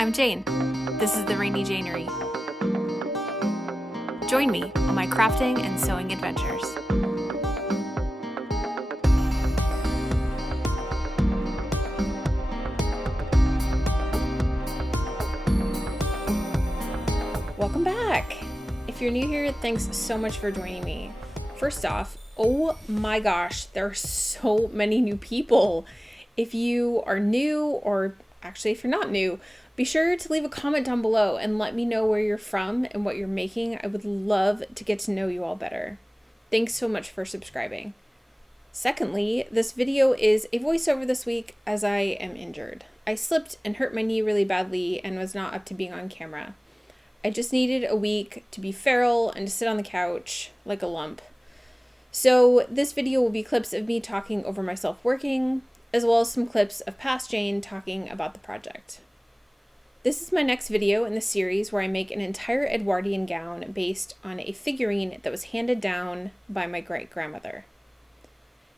I'm Jane. This is the Rainy Janery. Join me on my crafting and sewing adventures. Welcome back. If you're new here, thanks so much for joining me. First off, oh my gosh, there are so many new people. If you are new, or actually if you're not new, be sure to leave a comment down below and let me know where you're from and what you're making. I would love to get to know you all better. Thanks so much for subscribing. Secondly, this video is a voiceover this week as I am injured. I slipped and hurt my knee really badly and was not up to being on camera. I just needed a week to be feral and to sit on the couch like a lump. So this video will be clips of me talking over myself working, as well as some clips of past Jane talking about the project. This is my next video in the series where I make an entire Edwardian gown based on a figurine that was handed down by my great-grandmother.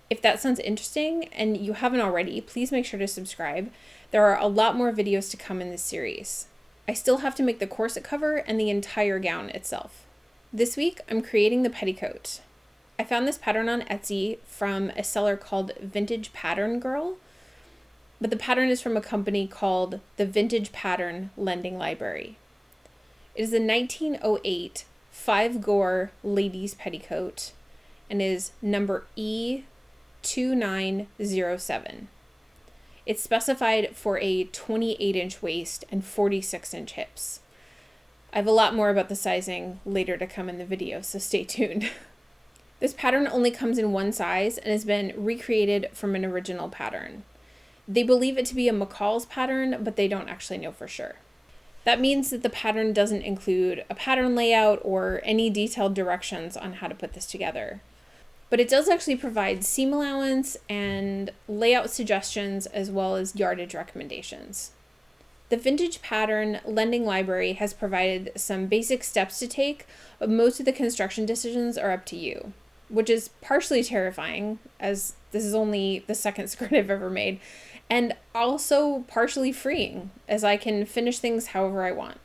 If that sounds interesting and you haven't already, please make sure to subscribe. There are a lot more videos to come in this series. I still have to make the corset cover and the entire gown itself. This week, I'm creating the petticoat. I found this pattern on Etsy from a seller called Vintage Pattern Girl, but the pattern is from a company called the Vintage Pattern Lending Library. It is a 1908 5-gore ladies petticoat and is number E2907. It's specified for a 28-inch waist and 46-inch hips. I have a lot more about the sizing later to come in the video, so stay tuned. This pattern only comes in one size and has been recreated from an original pattern. They believe it to be a McCall's pattern, but they don't actually know for sure. That means that the pattern doesn't include a pattern layout or any detailed directions on how to put this together. But it does actually provide seam allowance and layout suggestions as well as yardage recommendations. The Vintage Pattern Lending Library has provided some basic steps to take, but most of the construction decisions are up to you, which is partially terrifying, as this is only the second skirt I've ever made, and also partially freeing, as I can finish things however I want.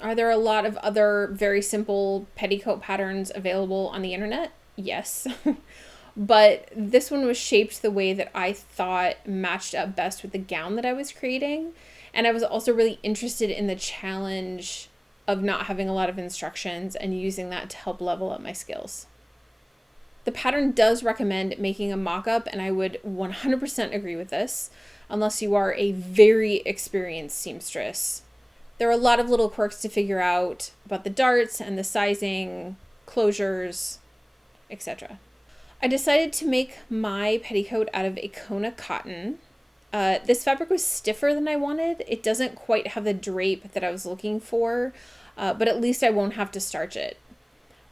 Are there a lot of other very simple petticoat patterns available on the internet? Yes. But this one was shaped the way that I thought matched up best with the gown that I was creating. And I was also really interested in the challenge of not having a lot of instructions and using that to help level up my skills. The pattern does recommend making a mock-up, and I would 100% agree with this, unless you are a very experienced seamstress. There are a lot of little quirks to figure out about the darts and the sizing, closures, etc. I decided to make my petticoat out of Icona cotton. This fabric was stiffer than I wanted. It doesn't quite have the drape that I was looking for, but at least I won't have to starch it.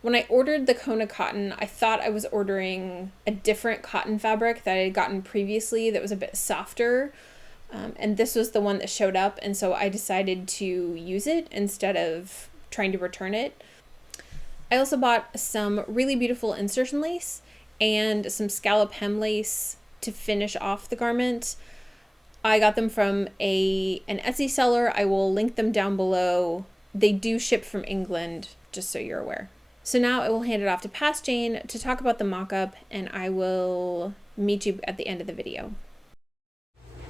When I ordered the Kona cotton, I thought I was ordering a different cotton fabric that I had gotten previously that was a bit softer, and this was the one that showed up, and so I decided to use it instead of trying to return it. I also bought some really beautiful insertion lace and some scallop hem lace to finish off the garment. I got them from an Etsy seller. I will link them down below. They do ship from England, just so you're aware. So now I will hand it off to Past Jane to talk about the mock-up, and I will meet you at the end of the video.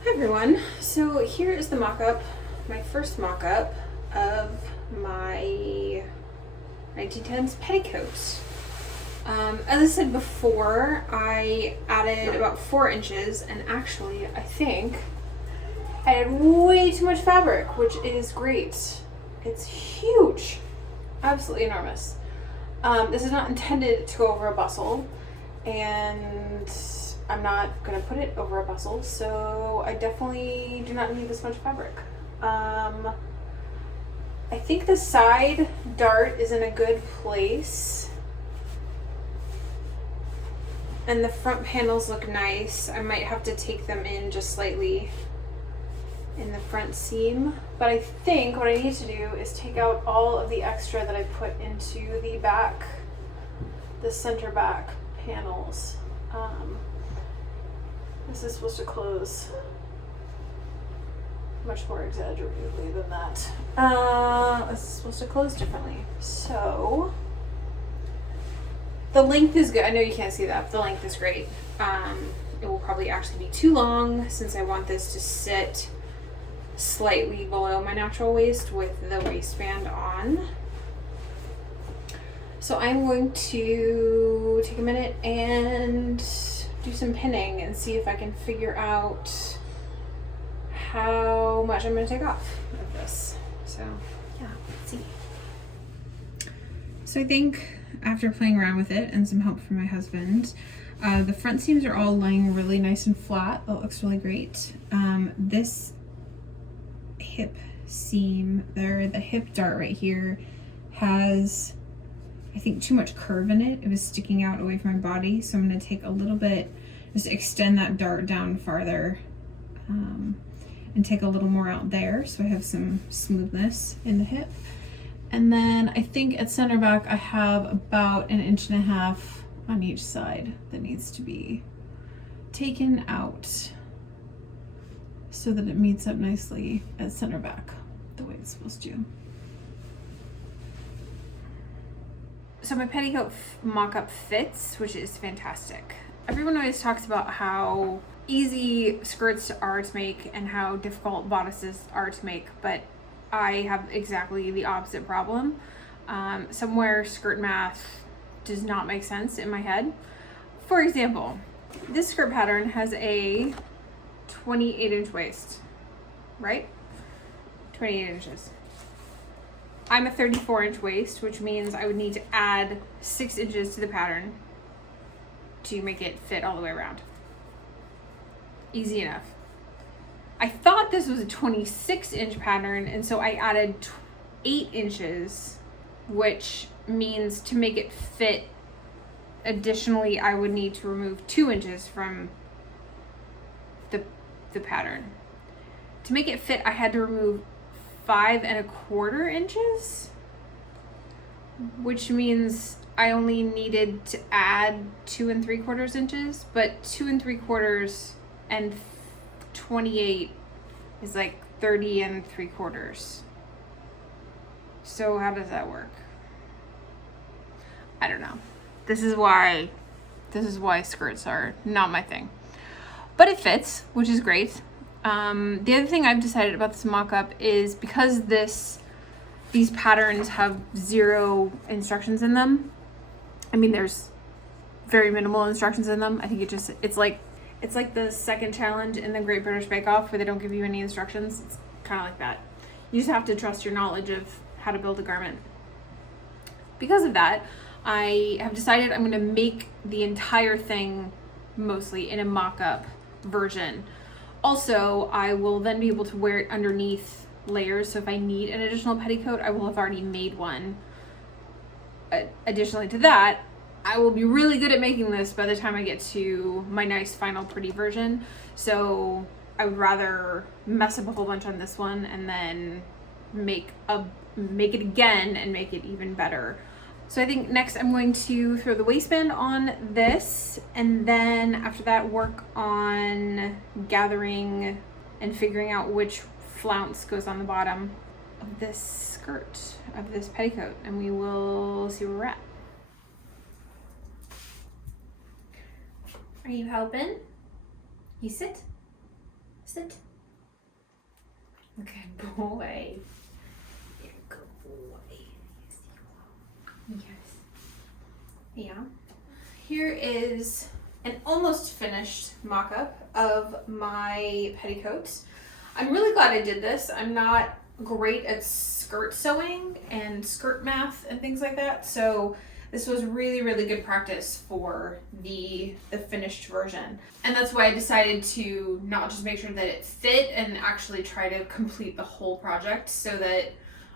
Hi everyone. So here is the mock-up, my first mock-up of my 1910s petticoat. As I said before, I added about 4 inches, and actually I think I had way too much fabric, which is great. It's huge, absolutely enormous. This is not intended to go over a bustle, and I'm not going to put it over a bustle, so I definitely do not need this much fabric. I think the side dart is in a good place, and the front panels look nice. I might have to take them in just slightly in the front seam, but I think what I need to do is take out all of the extra that I put into the back, the center back panels. This is supposed to close much more exaggeratedly than that. This is supposed to close differently. So the length is good. I know you can't see that, but the length is great. It will probably actually be too long since I want this to sit slightly below my natural waist with the waistband on. So I'm going to take a minute and do some pinning and see if I can figure out how much I'm going to take off of this. So yeah, let's see. So I think after playing around with it and some help from my husband, the front seams are all lying really nice and flat. That looks really great. This hip seam there, the hip dart right here, has, I think, too much curve in it. It was sticking out away from my body, so I'm going to take a little bit, just extend that dart down farther, and take a little more out there so I have some smoothness in the hip. And then I think at center back I have about 1.5 inches on each side that needs to be taken out so that it meets up nicely at center back the way it's supposed to. So my petticoat mock-up fits, which is fantastic. Everyone always talks about how easy skirts are to make and how difficult bodices are to make, but I have exactly the opposite problem. Somewhere skirt math does not make sense in my head. For example, this skirt pattern has a 28-inch waist, right? 28 inches. I'm a 34-inch waist, which means I would need to add 6 inches to the pattern to make it fit all the way around. Easy enough. I thought this was a 26-inch pattern, and so I added 8 inches, which means to make it fit, additionally, I would need to remove 2 inches from the pattern. To make it fit, I had to remove 5.25 inches, which means I only needed to add 2.75 inches, but 2.75 and 28 is like 30.75. So how does that work? I don't know. This is why skirts are not my thing. But it fits, which is great. The other thing I've decided about this mock-up is because these patterns have 0 instructions in them. I mean, there's very minimal instructions in them. I think it's like the second challenge in the Great British Bake Off where they don't give you any instructions. It's kind of like that. You just have to trust your knowledge of how to build a garment. Because of that, I have decided I'm going to make the entire thing mostly in a mock-up version. Also, I will then be able to wear it underneath layers, so if I need an additional petticoat, I will have already made one. Additionally to that, I will be really good at making this by the time I get to my nice final pretty version, so I would rather mess up a whole bunch on this one and then make it again and make it even better. So I think next I'm going to throw the waistband on this, and then after that work on gathering and figuring out which flounce goes on the bottom of this skirt, of this petticoat, and we will see where we're at. Are you helping? You sit. Sit. Good boy. You're a good boy. Yes. Yeah. Here is an almost finished mock-up of my petticoat. I'm really glad I did this. I'm not great at skirt sewing and skirt math and things like that, so this was really, really good practice for the finished version. And that's why I decided to not just make sure that it fit and actually try to complete the whole project so that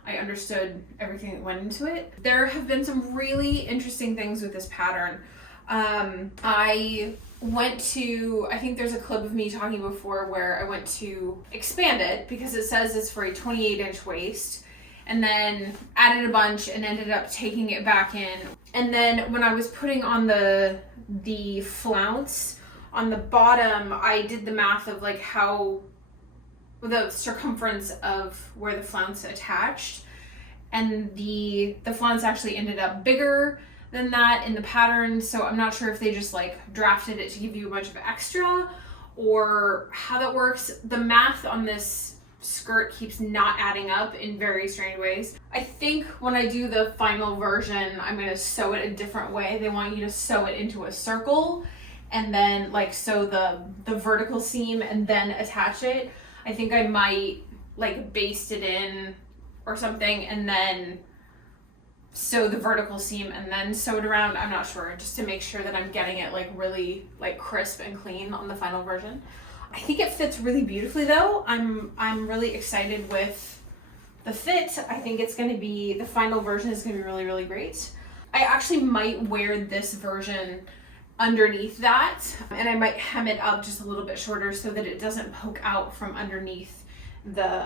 I understood everything that went into it. There have been some really interesting things with this pattern. I went to, I think there's a clip of me talking before where I went to expand it because it says it's for a 28-inch waist, and then added a bunch and ended up taking it back in. And then when I was putting on the flounce on the bottom, I did the math of like how the circumference of where the flounce attached, and the flounce actually ended up bigger than that in the pattern. So I'm not sure if they just like drafted it to give you a bunch of extra or how that works. The math on this skirt keeps not adding up in very strange ways. I think when I do the final version, I'm going to sew it a different way. They want you to sew it into a circle and then like sew the vertical seam and then attach it. I think I might like baste it in or something and then sew the vertical seam and then sew it around. I'm not sure, just to make sure that I'm getting it like really like crisp and clean on the final version. I think it fits really beautifully though. I'm really excited with the fit. I think it's going to be, the final version is going to be really, really great. I actually might wear this version underneath that, and I might hem it up just a little bit shorter so that it doesn't poke out from underneath the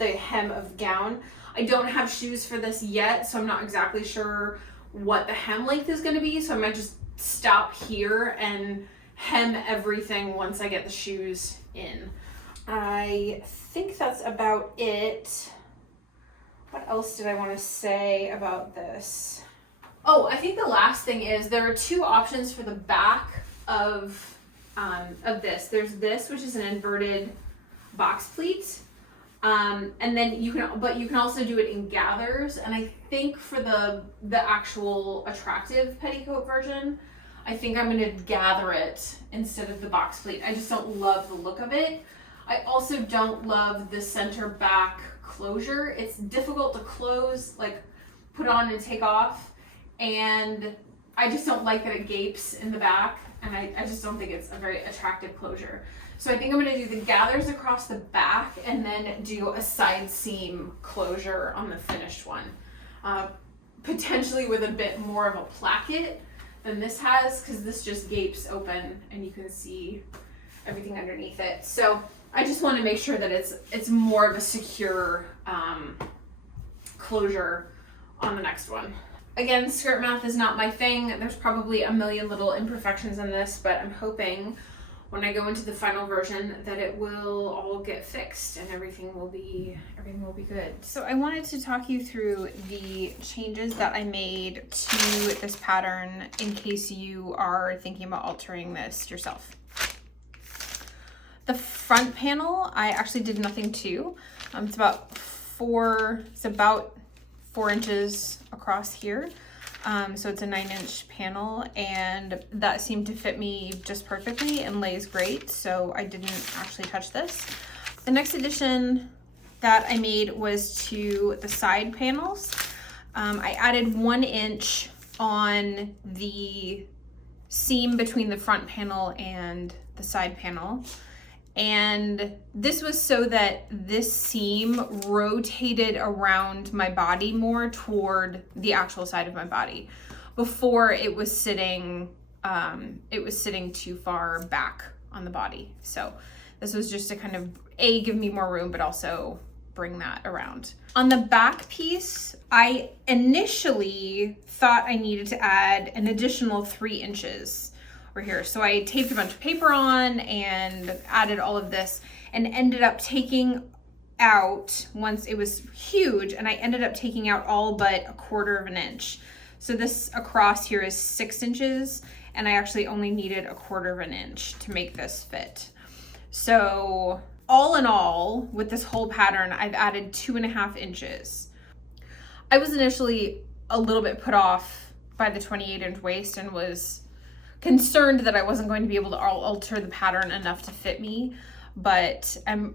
hem of the gown. I don't have shoes for this yet, so I'm not exactly sure what the hem length is going to be, so I might just stop here and hem everything once I get the shoes in. I think that's about it. What else did I want to say about this? Oh, I think the last thing is there are two options for the back of this. There's this, which is an inverted box pleat. And then you can also do it in gathers. And I think for the actual attractive petticoat version, I think I'm going to gather it instead of the box pleat. I just don't love the look of it. I also don't love the center back closure. It's difficult to close, like put on and take off. And I just don't like that it gapes in the back. And I just don't think it's a very attractive closure. So I think I'm going to do the gathers across the back and then do a side seam closure on the finished one. Potentially with a bit more of a placket than this has, because this just gapes open and you can see everything underneath it. So I just want to make sure that it's more of a secure closure on the next one. Again, skirt math is not my thing. There's probably a million little imperfections in this, but I'm hoping when I go into the final version that it will all get fixed and everything will be good. So I wanted to talk you through the changes that I made to this pattern in case you are thinking about altering this yourself. The front panel, I actually did nothing to. It's about 4 inches across here. So it's a 9-inch panel, and that seemed to fit me just perfectly and lays great, so I didn't actually touch this. The next addition that I made was to the side panels. I added 1 inch on the seam between the front panel and the side panel. And this was so that this seam rotated around my body more toward the actual side of my body. Before it was sitting too far back on the body. So this was just to kind of give me more room, but also bring that around. On the back piece, I initially thought I needed to add an additional 3 inches over here. So I taped a bunch of paper on and added all of this and ended up taking out, once it was huge, and I ended up taking out all but 1/4 inch. So this across here is 6 inches, and I actually only needed 1/4 inch to make this fit. So all in all, with this whole pattern, I've added 2.5 inches. I was initially a little bit put off by the 28-inch waist and was concerned that I wasn't going to be able to alter the pattern enough to fit me, but I'm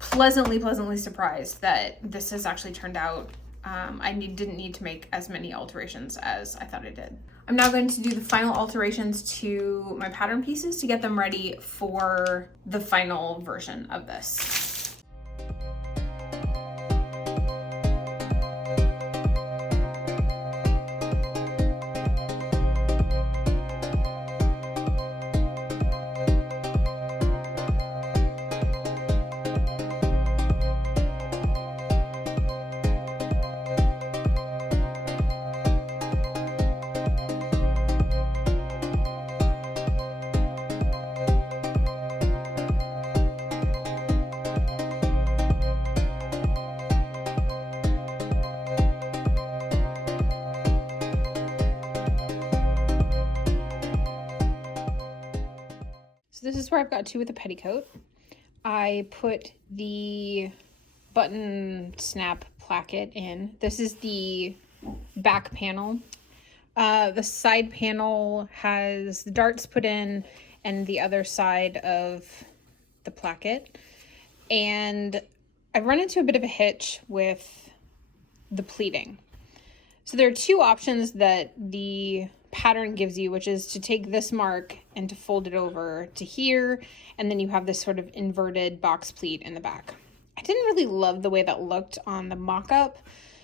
pleasantly surprised that this has actually turned out. I didn't need to make as many alterations as I thought I did. I'm now going to do the final alterations to my pattern pieces to get them ready for the final version of this. So this is where I've got to with the petticoat. I put the button snap placket in. This is the back panel. The side panel has the darts put in and the other side of the placket. And I've run into a bit of a hitch with the pleating. So there are two options that the pattern gives you, which is to take this mark and to fold it over to here, and then you have this sort of inverted box pleat in the back. I didn't really love the way that looked on the mock-up,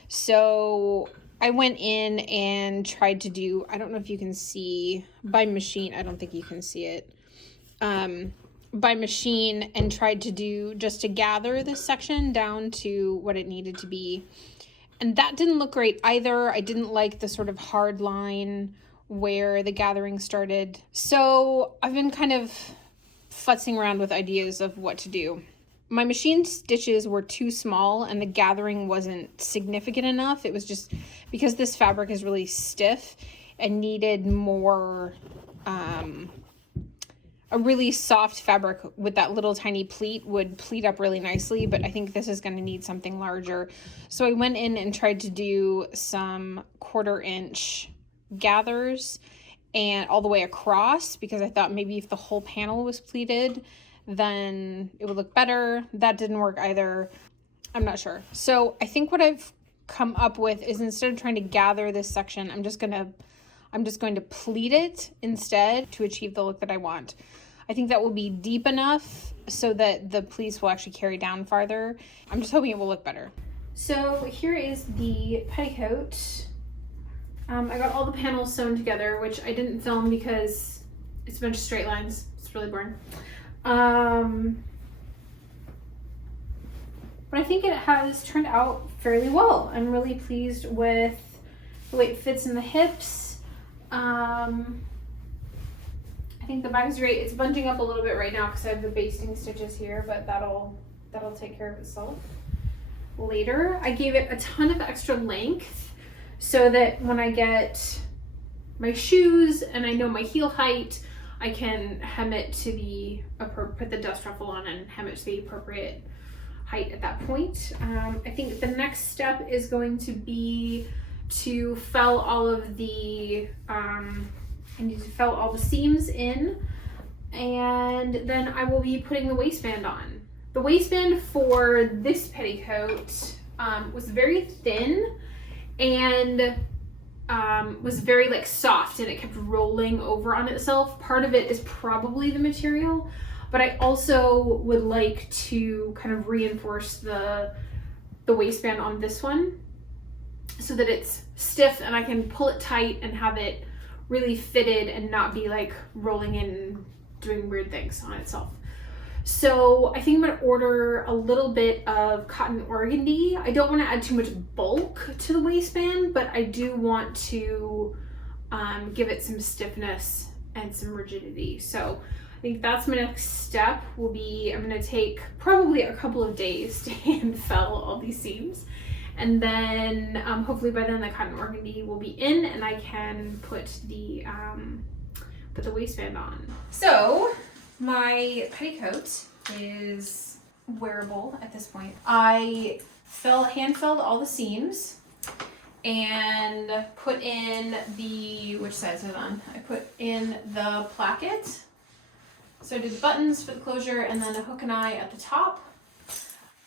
so I went in and tried to do, I don't know if you can see by machine, I don't think you can see it, by machine, and tried to do just to gather this section down to what it needed to be. And that didn't look great either. I didn't like the sort of hard line where the gathering started. So I've been kind of futzing around with ideas of what to do. My machine stitches were too small and the gathering wasn't significant enough. It was just because this fabric is really stiff and needed more, a really soft fabric with that little tiny pleat would pleat up really nicely, but I think this is going to need something larger. So I went in and tried to do some 1/4 inch gathers and all the way across, because I thought maybe if the whole panel was pleated, then it would look better. That didn't work either. I'm not sure. So I think what I've come up with is, instead of trying to gather this section, I'm just going to pleat it instead to achieve the look that I want. I think that will be deep enough so that the pleats will actually carry down farther. I'm just hoping it will look better. So here is the petticoat. I got all the panels sewn together, which I didn't film because it's a bunch of straight lines. It's really boring. But I think it has turned out fairly well. I'm really pleased with the way it fits in the hips. I think the bag's great. It's bunching up a little bit right now because I have the basting stitches here, but that'll take care of itself later. I gave it a ton of extra length so that when I get my shoes and I know my heel height, I can hem it to the put the dust ruffle on and hem it to the appropriate height at that point. I think the next step is going to be to fell all of the I need to fell all the seams in, and then I will be putting the waistband on. The waistband for this petticoat was very thin and was very like soft, and it kept rolling over on itself. Part of it is probably the material, but I also would like to kind of reinforce the waistband on this one so that it's stiff and I can pull it tight and have it really fitted and not be like rolling in and doing weird things on itself. So I think I'm gonna order a little bit of cotton organdy. I don't want to add too much bulk to the waistband, but I do want to give it some stiffness and some rigidity. So I think that's my next step. Will be, I'm gonna take probably a couple of days to hand fell all these seams. And then hopefully by then the cotton organdy will be in and I can put the waistband on. So my petticoat is wearable at this point. I hand felled all the seams and put in the, which side is it on? I put in the placket. So I did buttons for the closure and then a hook and eye at the top.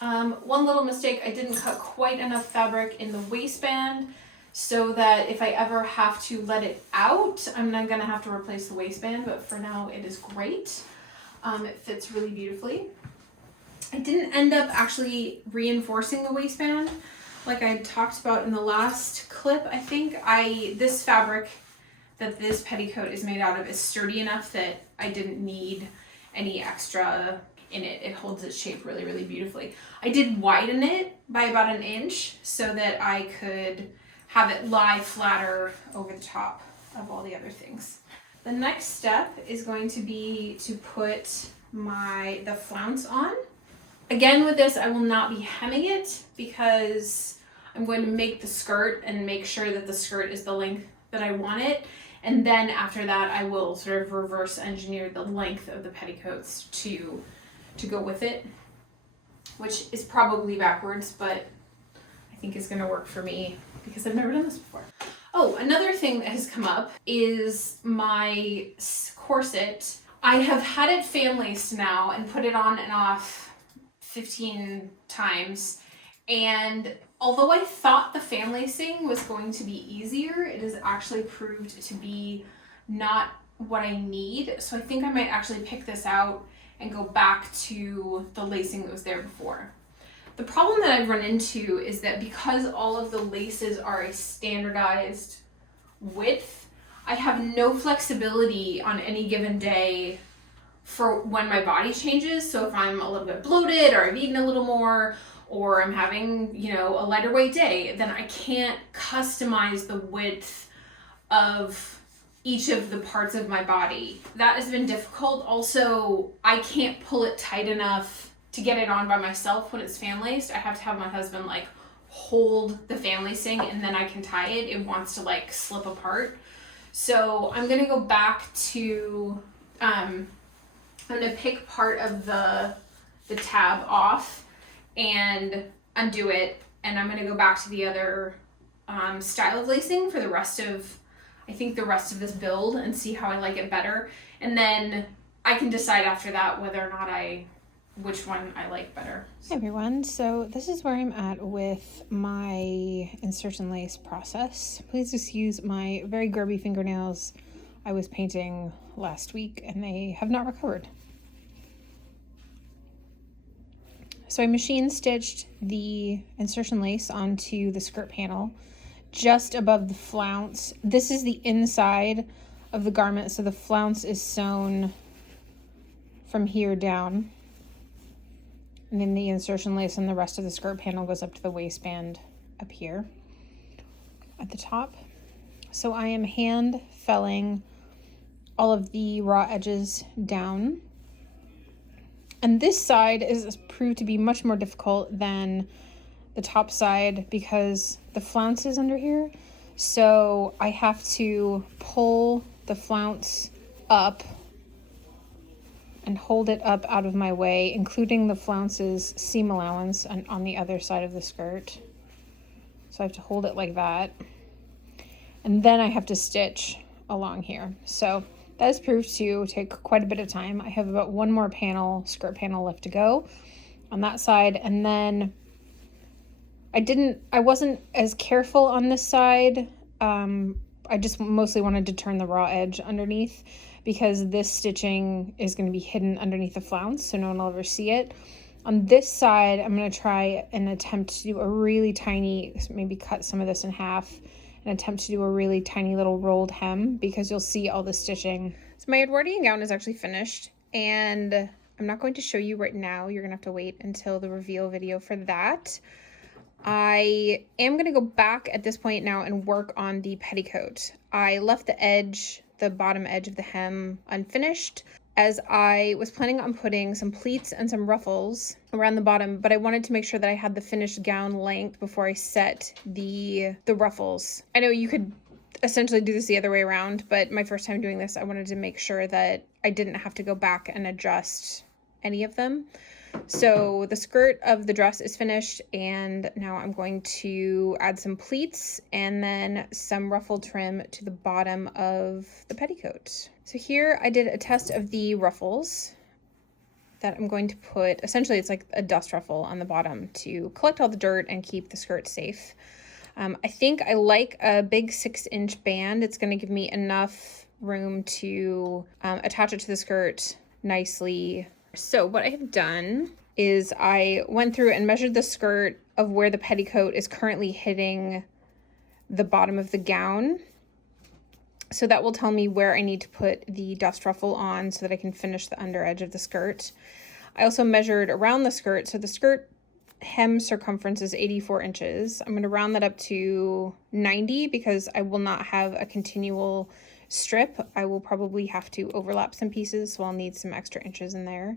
One little mistake, I didn't cut quite enough fabric in the waistband so that if I ever have to let it out, I'm not gonna have to replace the waistband, but for now it is great. It fits really beautifully. I didn't end up actually reinforcing the waistband like I talked about in the last clip. I think this fabric that this petticoat is made out of is sturdy enough that I didn't need any extra in it. It holds its shape really, really beautifully. I did widen it by about 1 inch so that I could have it lie flatter over the top of all the other things. The next step is going to be to put the flounce on. Again, with this, I will not be hemming it because I'm going to make the skirt and make sure that the skirt is the length that I want it. And then after that, I will sort of reverse engineer the length of the petticoats to go with it, which is probably backwards, but I think is going to work for me because I've never done this before. Oh, another thing that has come up is my corset. I have had it fan laced now and put it on and off 15 times. And although I thought the fan lacing was going to be easier, it has actually proved to be not what I need. So I think I might actually pick this out and go back to the lacing that was there before. The problem that I've run into is that because all of the laces are a standardized width, I have no flexibility on any given day for when my body changes. So if I'm a little bit bloated or I've eaten a little more or I'm having, a lighter weight day, then I can't customize the width of each of the parts of my body. That has been difficult. Also, I can't pull it tight enough to get it on by myself when it's fan laced. I have to have my husband hold the fan lacing and then I can tie it. It wants to slip apart. So I'm gonna go back to, I'm gonna pick part of the tab off and undo it. And I'm gonna go back to the other style of lacing for the rest of this build and see how I like it better. And then I can decide after that whether or not which one I like better. Hey everyone, so this is where I'm at with my insertion lace process. Please excuse my very grubby fingernails. I was painting last week and they have not recovered. So I machine stitched the insertion lace onto the skirt panel just above the flounce. This is the inside of the garment, so the flounce is sewn from here down. And then the insertion lace and the rest of the skirt panel goes up to the waistband up here at the top. So I am hand felling all of the raw edges down. And this side is proved to be much more difficult than the top side because the flounce is under here. So I have to pull the flounce up and hold it up out of my way, including the flounce's seam allowance on the other side of the skirt. So I have to hold it like that. And then I have to stitch along here. So that has proved to take quite a bit of time. I have about one more skirt panel left to go on that side. And then I wasn't as careful on this side. I just mostly wanted to turn the raw edge underneath because this stitching is going to be hidden underneath the flounce, so no one will ever see it. On this side, I'm going to try and attempt to do a really tiny, maybe cut some of this in half, and attempt to do a really tiny little rolled hem because you'll see all the stitching. So my Edwardian gown is actually finished, and I'm not going to show you right now. You're going to have to wait until the reveal video for that. I am going to go back at this point now and work on the petticoat. I left the bottom edge of the hem unfinished as I was planning on putting some pleats and some ruffles around the bottom, but I wanted to make sure that I had the finished gown length before I set the ruffles. I know you could essentially do this the other way around, but my first time doing this, I wanted to make sure that I didn't have to go back and adjust any of them. So the skirt of the dress is finished, and now I'm going to add some pleats and then some ruffle trim to the bottom of the petticoat. So here I did a test of the ruffles that I'm going to put, essentially it's like a dust ruffle on the bottom to collect all the dirt and keep the skirt safe. I think I like a big 6-inch band. It's going to give me enough room to attach it to the skirt nicely. So what I have done is I went through and measured the skirt of where the petticoat is currently hitting the bottom of the gown. So that will tell me where I need to put the dust ruffle on so that I can finish the under edge of the skirt. I also measured around the skirt. So the skirt hem circumference is 84 inches. I'm going to round that up to 90 because I will not have a continual strip. I will probably have to overlap some pieces, so I'll need some extra inches in there.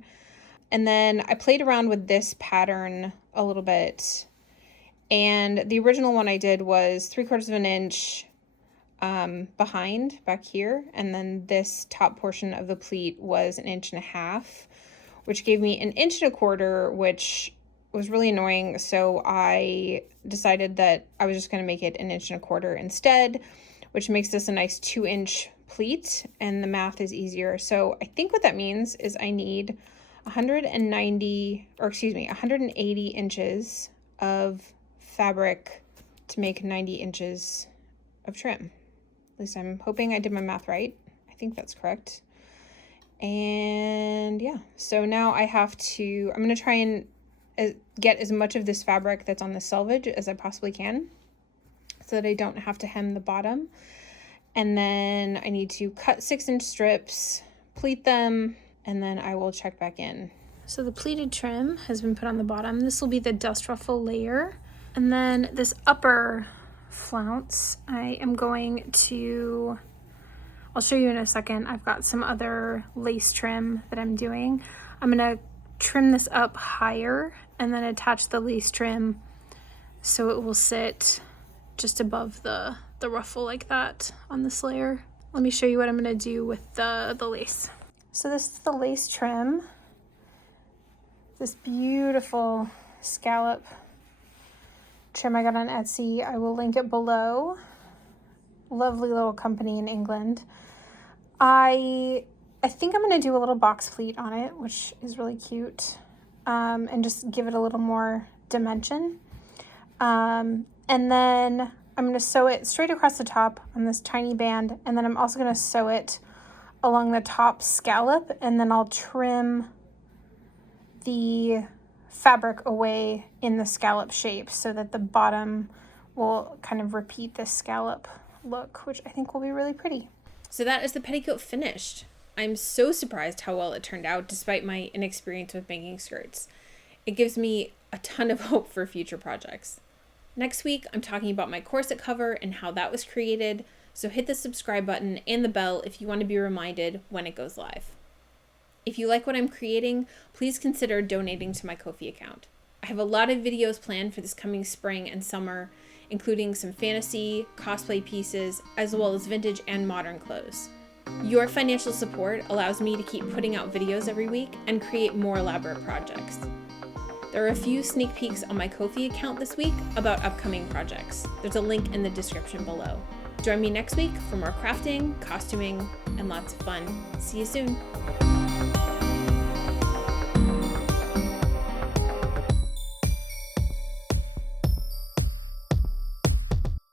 And then I played around with this pattern a little bit, and the original one I did was 3/4 of an inch behind back here, and then this top portion of the pleat was 1.5 inches, which gave me 1.25 inches, which was really annoying. So I decided that I was just going to make it 1.25 inches instead, which makes this a nice 2-inch pleat, and the math is easier. So I think what that means is I need 180 inches of fabric to make 90 inches of trim. At least I'm hoping I did my math right. I think that's correct. And yeah, so now I'm going to try and get as much of this fabric that's on the selvage as I possibly can so that I don't have to hem the bottom. And then I need to cut 6-inch strips, pleat them, and then I will check back in. So the pleated trim has been put on the bottom. This will be the dust ruffle layer. And then this upper flounce, I am going to, I'll show you in a second. I've got some other lace trim that I'm doing. I'm going to trim this up higher and then attach the lace trim so it will sit just above the ruffle like that on this layer. Let me show you what I'm going to do with the lace. So this is the lace trim. This beautiful scallop trim I got on Etsy. I will link it below. Lovely little company in England. I think I'm going to do a little box pleat on it, which is really cute, and just give it a little more dimension. And then I'm going to sew it straight across the top on this tiny band, and then I'm also going to sew it along the top scallop, and then I'll trim the fabric away in the scallop shape so that the bottom will kind of repeat this scallop look, which I think will be really pretty. So that is the petticoat finished. I'm so surprised how well it turned out despite my inexperience with making skirts. It gives me a ton of hope for future projects. Next week, I'm talking about my corset cover and how that was created, so hit the subscribe button and the bell if you want to be reminded when it goes live. If you like what I'm creating, please consider donating to my Ko-fi account. I have a lot of videos planned for this coming spring and summer, including some fantasy, cosplay pieces, as well as vintage and modern clothes. Your financial support allows me to keep putting out videos every week and create more elaborate projects. There are a few sneak peeks on my Ko-fi account this week about upcoming projects. There's a link in the description below. Join me next week for more crafting, costuming, and lots of fun. See you soon.